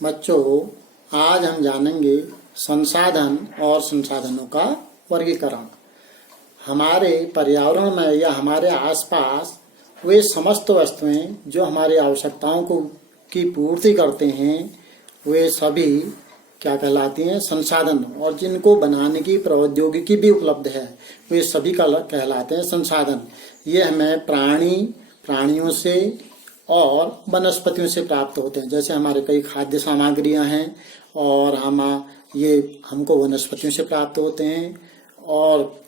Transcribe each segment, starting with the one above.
बच्चों, आज हम जानेंगे संसाधन और संसाधनों का वर्गीकरण। हमारे पर्यावरण में या हमारे आसपास वे समस्त वस्तुएं जो हमारी आवश्यकताओं को की पूर्ति करते हैं, वे सभी क्या कहलाती हैं? संसाधन। और जिनको बनाने की प्रौद्योगिकी भी उपलब्ध है, वे सभी कहलाते हैं संसाधन। ये हमें प्राणियों से और वनस्पतियों से प्राप्त होते हैं। जैसे हमारे कई खाद्य सामग्रियां हैं और हमको वनस्पतियों से प्राप्त होते हैं, और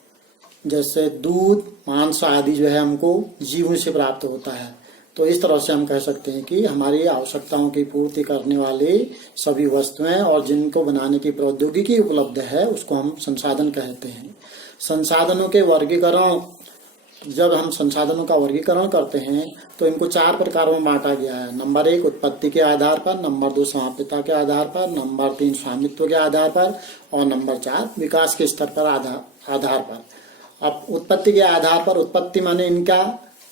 जैसे दूध, मांस आदि जो है हमको जीवों से प्राप्त होता है। तो इस तरह से हम कह सकते हैं कि हमारी आवश्यकताओं की पूर्ति करने वाली सभी वस्तुएं और जिनको बनाने की प्रौद्योगिकी उपलब्ध है, उसको हम संसाधन कहते हैं। संसाधनों के वर्गीकरण, जब हम संसाधनों का वर्गीकरण करते हैं तो इनको 4 प्रकारों में बांटा गया है। नंबर 1 उत्पत्ति के आधार पर, नंबर 2 समाप्यता के आधार पर, नंबर 3 स्वामित्व के आधार पर, और नंबर 4 विकास के स्तर पर आधार पर। अब उत्पत्ति के आधार पर, उत्पत्ति माने इनका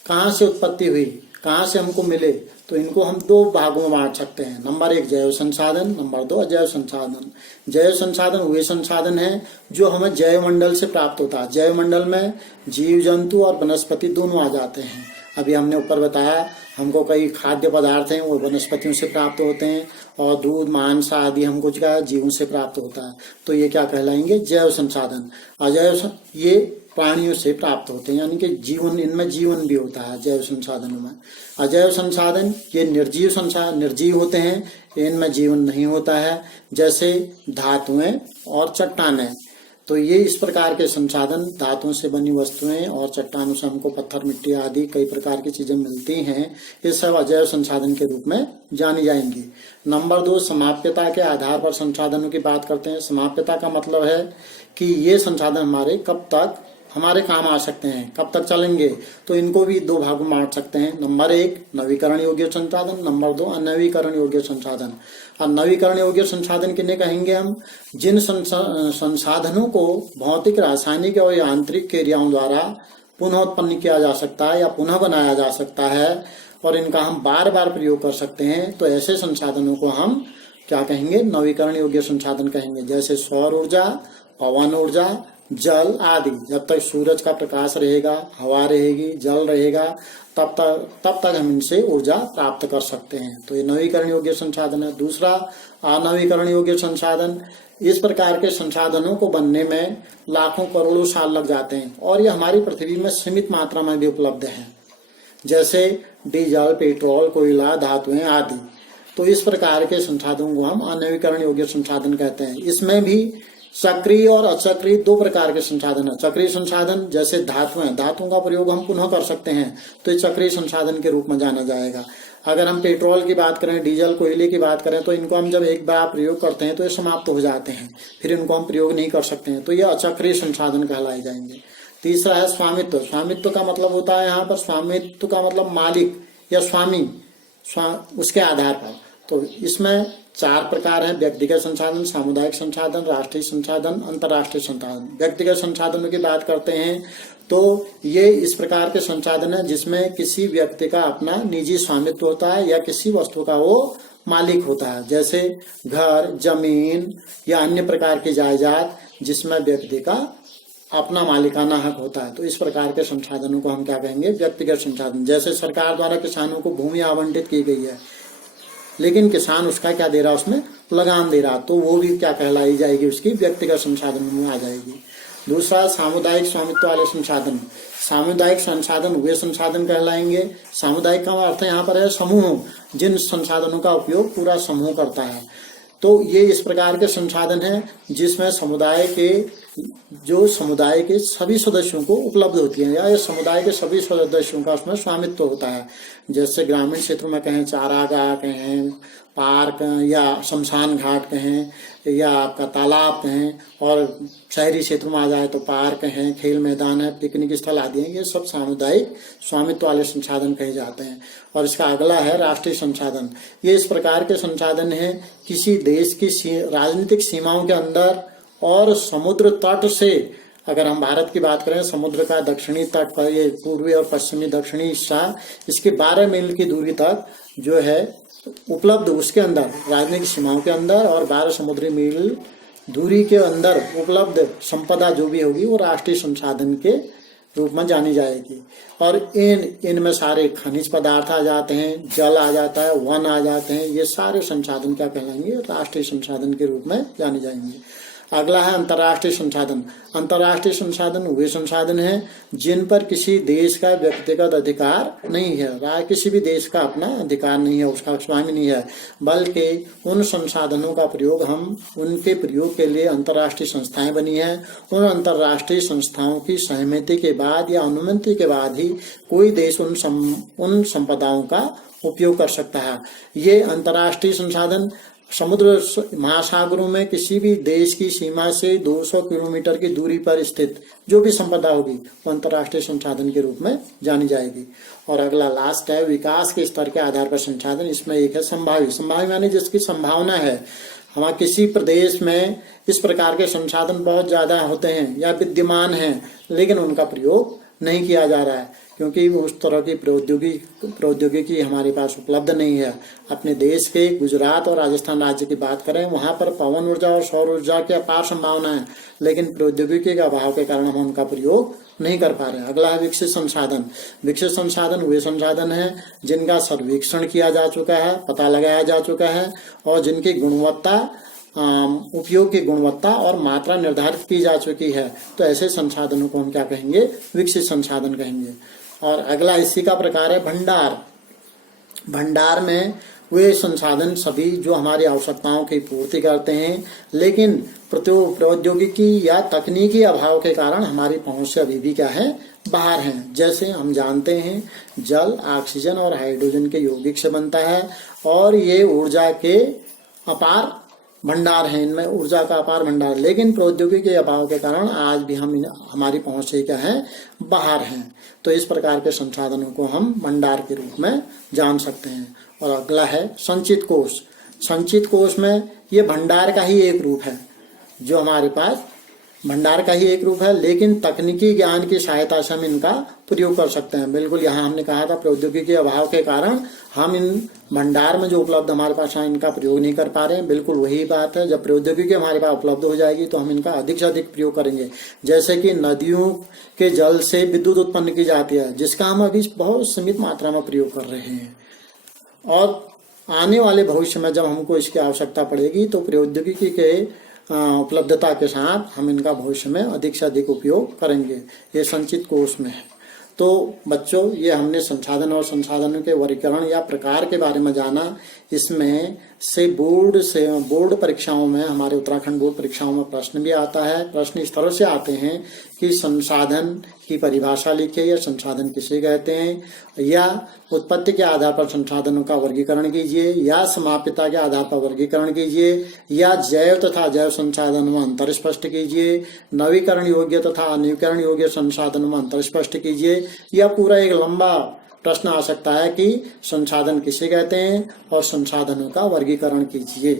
कहाँ से उत्पत्ति हुई, कहाँ से हमको मिले, तो इनको हम 2 भागों में बांट सकते हैं। नंबर 1 जैव संसाधन, नंबर 2 अजैव संसाधन। जैव संसाधन वे संसाधन है जो हमें जैव मंडल से प्राप्त होता है। जैव मंडल में जीव जंतु और वनस्पति दोनों आ जाते हैं। अभी हमने ऊपर बताया, हमको कई खाद्य पदार्थ हैं वो वनस्पतियों से प्राप्त होते हैं, और दूध, मांस आदि हमको क्या जीवों से प्राप्त होता है। तो ये क्या कहलाएंगे? जैव संसाधन। अजैव ये प्राणियों से प्राप्त होते हैं, यानी कि जीवन, इनमें जीवन भी होता है जैव संसाधनों में। अजैव संसाधन ये निर्जीव होते हैं, इनमें जीवन नहीं होता है, जैसे धातुएं और चट्टानें। तो ये इस प्रकार के संसाधन, धातुओं से बनी वस्तुएं और चट्टानों से हमको पत्थर, मिट्टी आदि कई प्रकार की चीजें मिलती हैं, ये सब अजैव संसाधन के रूप में जानी जाएंगी। नंबर 2 समाप्यता के आधार पर संसाधनों की बात करते हैं। समाप्यता का मतलब है कि ये संसाधन हमारे कब तक हमारे काम आ सकते हैं, कब तक चलेंगे, तो इनको भी 2 भागों में बांट सकते हैं। नंबर 1 नवीकरण योग्य संसाधन, नंबर 2 अनवीकरण योग्य संसाधन। और नवीकरण योग्य संसाधन किन्हें कहेंगे हम? जिन संसाधनों को भौतिक, रासायनिक और यांत्रिक क्रियाओं द्वारा पुनः उत्पन्न किया जा सकता है या पुनः बनाया जा सकता है, और इनका हम बार बार प्रयोग कर सकते हैं, तो ऐसे संसाधनों को हम क्या कहेंगे? नवीकरण योग्य संसाधन कहेंगे। जैसे सौर ऊर्जा, पवन ऊर्जा, जल आदि। जब तक सूरज का प्रकाश रहेगा, हवा रहेगी, जल रहेगा, तब तक हम इनसे ऊर्जा प्राप्त कर सकते हैं। तो ये नवीकरण योग्य संसाधन है। दूसरा अनवीकरण योग्य संसाधन। इस प्रकार के संसाधनों को बनने में लाखों करोड़ों साल लग जाते हैं, और ये हमारी पृथ्वी में सीमित मात्रा में भी उपलब्ध है, जैसे डीजल, पेट्रोल, कोयला, धातुएं आदि। तो इस प्रकार के संसाधनों को हम अनवीकरण योग्य संसाधन कहते हैं। इसमें भी सक्रिय और अचक्रिय 2 प्रकार के संसाधन है। चक्रीय संसाधन जैसे धातुओं का प्रयोग हम पुनः कर सकते हैं, तो ये चक्रीय संसाधन के रूप में जाना जाएगा। अगर हम पेट्रोल की बात करें, डीजल, कोयले की बात करें, तो इनको हम जब एक बार प्रयोग करते हैं तो ये समाप्त हो जाते हैं, फिर इनको हम प्रयोग नहीं कर सकते हैं, तो ये अचक्रीय संसाधन कहलाए जाएंगे। तीसरा है स्वामित्व। स्वामित्व का मतलब होता है, यहाँ पर स्वामित्व का मतलब मालिक या स्वामी, उसके आधार पर। तो इसमें 4 प्रकार हैं: व्यक्तिगत संसाधन, सामुदायिक संसाधन, राष्ट्रीय संसाधन, अंतर्राष्ट्रीय संसाधन। व्यक्तिगत संसाधनों की बात करते हैं तो ये इस प्रकार के संसाधन है जिसमें किसी व्यक्ति का अपना निजी स्वामित्व होता है या किसी वस्तु का वो मालिक होता है, जैसे घर, जमीन या अन्य प्रकार की जायदाद जिसमें व्यक्ति का अपना मालिकाना हक होता है। तो इस प्रकार के संसाधनों को हम क्या कहेंगे? व्यक्तिगत संसाधन। जैसे सरकार द्वारा किसानों को भूमि आवंटित की गई है, लेकिन किसान उसका क्या दे रहा, उसमें लगान दे रहा, तो वो भी क्या कहलाई जाएगी? उसकी व्यक्तिगत संसाधन में आ जाएगी। दूसरा सामुदायिक स्वामित्व वाले संसाधन। सामुदायिक संसाधन वे संसाधन कहलाएंगे। सामुदायिक का अर्थ यहाँ पर है समूह, जिन संसाधनों का उपयोग पूरा समूह करता है। तो ये इस प्रकार के संसाधन है जिसमें समुदाय के सभी सदस्यों को उपलब्ध होती है, या समुदाय के सभी सदस्यों का उसमें स्वामित्व होता है। जैसे ग्रामीण क्षेत्रों में कहें चारागाह कहें, पार्क या शमशान घाट कहें, या आपका तालाब कहें, और शहरी क्षेत्रों में आ जाए तो पार्क हैं, खेल मैदान है, पिकनिक स्थल आदि हैं। ये सब सामुदायिक स्वामित्व वाले संसाधन कहे जाते हैं। और इसका अगला है राष्ट्रीय संसाधन। ये इस प्रकार के संसाधन है किसी देश की राजनीतिक सीमाओं के अंदर और समुद्र तट से, अगर हम भारत की बात करें, समुद्र का दक्षिणी तट पर, ये पूर्वी और पश्चिमी दक्षिणी हिस्सा, इसके 12 मील की दूरी तक जो है उपलब्ध उसके अंदर राजनीतिक सीमाओं के अंदर और 12 समुद्री मील दूरी के अंदर उपलब्ध संपदा जो भी होगी वो राष्ट्रीय संसाधन के रूप में जानी जाएगी। और इनमें सारे खनिज पदार्थ आ जाते हैं, जल आ जाता है, वन आ जाते हैं, ये सारे संसाधन क्या कहलाएंगे, राष्ट्रीय संसाधन के रूप में जाने जाएंगे। अगला है अंतर्राष्ट्रीय संसाधन। अंतर्राष्ट्रीय संसाधन वे संसाधन हैं जिन पर किसी देश का व्यक्तिगत अधिकार नहीं है, किसी भी देश का अपना अधिकार नहीं है, उसका स्वामी नहीं है, बल्कि उन संसाधनों का प्रयोग हम उनके प्रयोग के लिए अंतर्राष्ट्रीय संस्थाएं बनी हैं। उन अंतर्राष्ट्रीय संस्थाओं की सहमति के बाद या अनुमति के बाद ही कोई देश उन संपदाओं का उपयोग कर सकता है। ये अंतर्राष्ट्रीय संसाधन समुद्र महासागरों में किसी भी देश की सीमा से 200 किलोमीटर की दूरी पर स्थित जो भी संपदा होगी वो अंतर्राष्ट्रीय संसाधन के रूप में जानी जाएगी। और अगला लास्ट है विकास के स्तर के आधार पर संसाधन। इसमें एक है संभावी। संभावी माने जिसकी संभावना है। हमारे किसी प्रदेश में इस प्रकार के संसाधन बहुत ज्यादा होते हैं या विद्यमान हैं, लेकिन उनका प्रयोग नहीं किया जा रहा है क्योंकि उस तरह की प्रौद्योगिकी हमारे पास उपलब्ध नहीं है। अपने देश के गुजरात और राजस्थान राज्य की बात करें, वहां पर पवन ऊर्जा और सौर ऊर्जा की अपार संभावना है, लेकिन प्रौद्योगिकी के अभाव के कारण हम उनका प्रयोग नहीं कर पा रहे हैं। अगला है विकसित संसाधन। विकसित संसाधन वे संसाधन हैं जिनका सर्वेक्षण किया जा चुका है, पता लगाया जा चुका है और जिनकी गुणवत्ता उपयोग की गुणवत्ता और मात्रा निर्धारित की जा चुकी है। तो ऐसे संसाधनों को हम क्या कहेंगे, विकसित संसाधन कहेंगे। और अगला इसी का प्रकार है भंडार। भंडार में वे संसाधन सभी जो हमारी आवश्यकताओं की पूर्ति करते हैं, लेकिन प्रौद्योगिकी या तकनीकी अभाव के कारण हमारी पहुंच से अभी भी क्या है, बाहर हैं। जैसे हम जानते हैं जल ऑक्सीजन और हाइड्रोजन के यौगिक से बनता है और ये ऊर्जा के अपार भंडार है, इनमें ऊर्जा का अपार भंडार, लेकिन प्रौद्योगिकी के अभाव के कारण आज भी हम हमारी पहुंच से क्या है, बाहर हैं। तो इस प्रकार के संसाधनों को हम भंडार के रूप में जान सकते हैं। और अगला है संचित कोष। संचित कोष में ये भंडार का ही एक रूप है, जो हमारे पास भंडार का ही एक रूप है, लेकिन तकनीकी ज्ञान की सहायता से हम इनका प्रयोग कर सकते हैं। बिल्कुल यहाँ हमने कहा था प्रौद्योगिकी अभाव के कारण हम इन भंडार में जो उपलब्ध हमारे पास है इनका प्रयोग नहीं कर पा रहे हैं। बिल्कुल वही बात है, जब प्रौद्योगिकी हमारे पास उपलब्ध हो जाएगी तो हम इनका अधिक से अधिक प्रयोग करेंगे। जैसे कि नदियों के जल से विद्युत उत्पन्न की जाती है, जिसका हम अभी बहुत सीमित मात्रा में प्रयोग कर रहे हैं, और आने वाले भविष्य में जब हमको इसकी आवश्यकता पड़ेगी तो प्रौद्योगिकी के उपलब्धता के साथ हम इनका भविष्य में अधिक से अधिक उपयोग करेंगे। ये संचित कोष में है। तो बच्चों, ये हमने संसाधन और संसाधनों के वर्गीकरण या प्रकार के बारे में जाना। इसमें से बोर्ड परीक्षाओं में, हमारे उत्तराखंड बोर्ड परीक्षाओं में प्रश्न भी आता है। प्रश्न इस तरह से आते हैं कि संसाधन की परिभाषा लिखिए या संसाधन किसे कहते हैं, या उत्पत्ति के आधार पर संसाधनों का वर्गीकरण कीजिए, या समाप्यता के आधार पर वर्गीकरण कीजिए, या जैव तथा जैव संसाधनों में अंतर स्पष्ट कीजिए, नवीकरण योग्य तथा अनवीकरण योग्य संसाधनों में अंतर स्पष्ट कीजिए, या पूरा एक लंबा प्रश्न आ सकता है कि संसाधन किसे कहते हैं और संसाधनों का वर्गीकरण कीजिए।